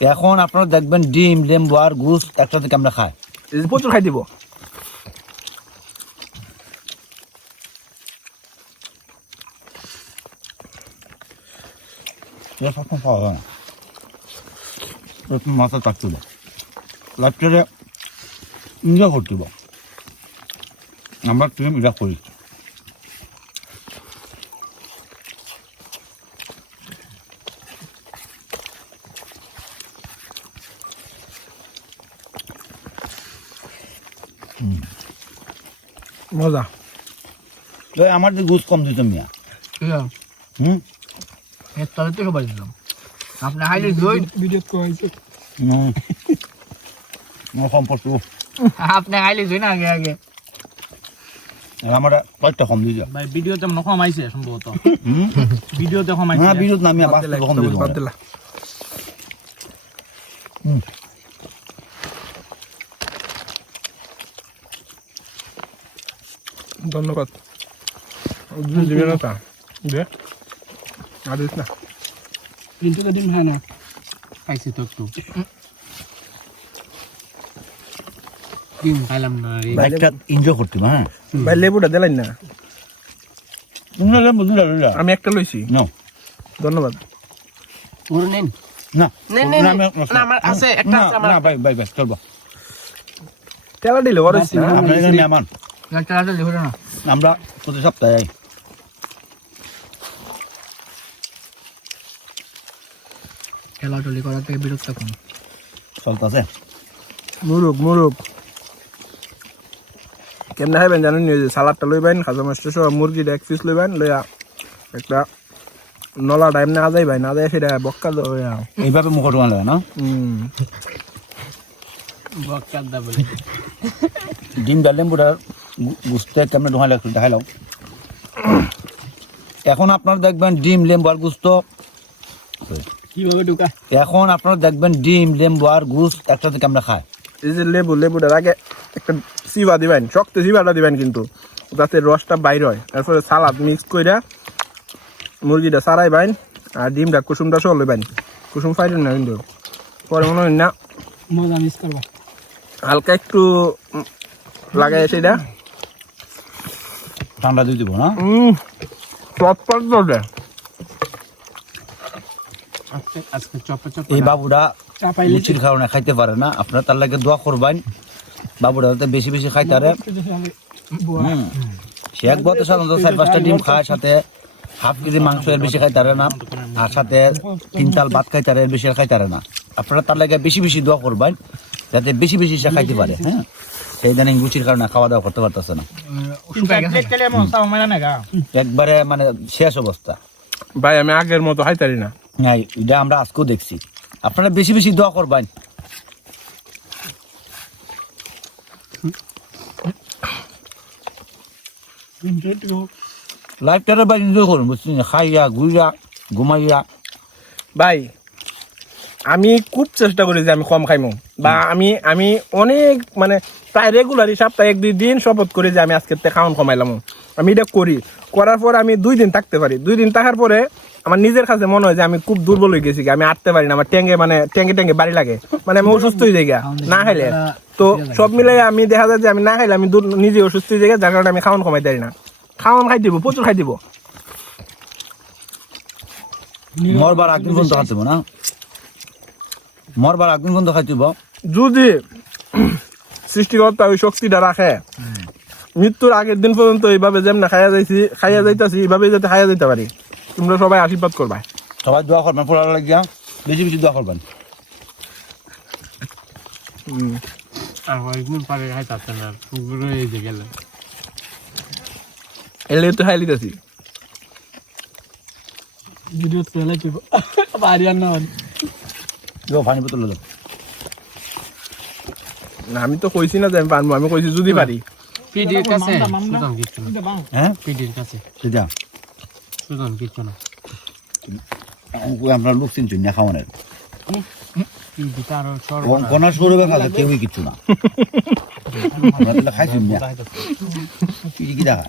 এখন আপনারা দেখবেন ডিম লেম্বু আর গুস একসাথে কেমন খায় এই যে প্রচুর খাই দিব। এটা সবসময় পাওয়া যায় না। প্রথম মাথা চাকতে দেয় লাইফটারে এনজয় করতে। আমরা টিম এটা করি। মজা। তো আমার যে গুস কম দিত মিয়া। হুম? এর তলে থেকে বাজলাম আপনি হাইলে দই ভিডিও কইছে হুম। আমার সম্পর্ক আপনি হাইলে দই না আগে আগে। আমার কয়েকটা কম দিয়ে যা ভাই ভিডিওতে মনে কম আইছে সম্ভবত। হুম? ভিডিওতে কম আইছে হ্যাঁ না আমি বাস্তবে কম দিয়ে বাদ দিলা। ধন্যবাদ। দিবে না তা দে। আর দিস না। কিন্তু দিন হয় না। খাইছি তো একটু। ডিম খাইলাম না বাইকটা এনজয় করতে হবে, হ্যাঁ। ভাই লেবুটা না। আমি একটা লইছি। না ধন্যবাদ। নেন। না। আমার আছে, একটা আছে আমার। না ভাই ভাই ভাই চলবো। তেলা দিলে না আমরা প্রতি সপ্তাহে যাই খেলা করার থেকে বিরক্ত কম চলতেছে। মুরুক মুরুক কেমনে খাইবেন জানেন যে সালাদটা লইবেন খাজা মাছ সহ মুরগিটা এক পিস লইবেন লইয়া একটা নলা টাইম না যাই ভাই না যায় সেটা বক্কা এইভাবে মুখ ঢোকানো লাগে না? হুম বক্কার দা বলে ডিম ডাল লেম্বুটার গুস্তে কেমন ঢোকা লাগছে দেখাই লাও। এখন আপনারা দেখবেন ডিম লেম্বু আর গুস্ত। কীভাবে ঢুকা? এখন আপনারা দেখবেন ডিম লেম্বু আর গুস একসাথে কেমন খায়। এই যে লেবু লেবুটার আগে একটা সিবা দিবেন শক্ত সিবাটা দিবেন কিন্তু যাতে রসটা বাইর হয়। তারপরে সালাদ মিক্স কইরা মুরগিটা সারাই বাইন আর ডিমটা কুসুমটা সহ লইবেন। কুসুম ফাইলেন না কিন্তু পরে মনে হয় না মজা মিস করবা। হালকা একটু লাগাই সেটা ঠান্ডা দিয়ে দিব না? চটপট চলে চপ এই চাপাই লুচির কারণে খাইতে পারে না। আপনারা তার লাগে দোয়া করবেন। বাবুটা যাতে বেশি বেশি খাইতে পারে হুম। সে এক বছর সাধারণত চার পাঁচটা ডিম খায় সাথে হাফ কেজি মাংস এর বেশি খাইতে পারে না। আর সাথে তিন তাল ভাত খাইতে পারে এর বেশি আর খাইতে পারে না। আপনারা তার লাগে বেশি বেশি দোয়া করবেন। যাতে বেশি বেশি সে খাইতে পারে হ্যাঁ? সেই দানি লুচির কারণে খাওয়া দাওয়া করতে পারতেছে না। একবারে মানে শেষ অবস্থা। ভাই আমি আগের মতো হাইতারি না। হ্যাঁ এটা আমরা আজকেও দেখছি। আপনারা বেশি বেশি দোয়া করবেন। লাইফটারে বা এনজয় করুন বুঝছি না? খাইয়া ঘুরিয়া ঘুমাইয়া। ভাই আমি খুব চেষ্টা করি যে আমি কম খাইমো। বা আমি আমি অনেক মানে প্রায় রেগুলারই সপ্তাহে এক দুই দিন শপথ করি যে আমি আজকের থেকে খাওয়ান কমাইলাম আমি এটা করি। করার পর আমি দুই দিন থাকতে পারি। দুই দিন থাকার পরে আমার নিজের কাছে মনে হয় যে আমি খুব দুর্বল হয়ে গেছি আমি আটতে পারি না। আমার ট্যাঙ্গে মানে ট্যাঙ্গে ট্যাঙ্গে বাড়ি লাগে। মানে আমি অসুস্থ হয়ে যাই না খাইলে। তো সব মিলাই আমি দেখা যায় যে আমি না খাইলে আমি নিজে অসুস্থ হয়ে যাই যার কারণে আমি খাওয়ান কমাইতে পারি না। খাওয়ান খাই দিব প্রচুর খাই দিব। মরবার একদিন পর্যন্ত না? মরবার একদিন পর্যন্ত খাইতেব যদি সৃষ্টিকর্তা ওই শক্তিটা রাখে মৃত্যুর আগের দিন পর্যন্ত এইভাবে যেমন খাইয়া যাইছি খাইয়া যাইতাছি এইভাবে যাতে খাইয়া যাইতে পারি। তোমরা সবাই আশীর্বাদ করবা সবাই দোয়া করবেন পড়ার লাগিয়া। বেশি বেশি দোয়া করবেন। এলে তো খাই লিতেছি। ভিডিও কি বাড়ি আর না পানি বোতল দাও আমি তো কইছি না যে আমি পারব আমি কইছি যদি পারি পিডির কাছে সুজন কিচ্ছু না হ্যাঁ পিডির কাছে। সেটা সুজন কিচ্ছু না? আমরা লোক চিনছি না খাওয়ানের সর ব্যাপার কেউই কিচ্ছু না? খাইছি না? কি কি দেখা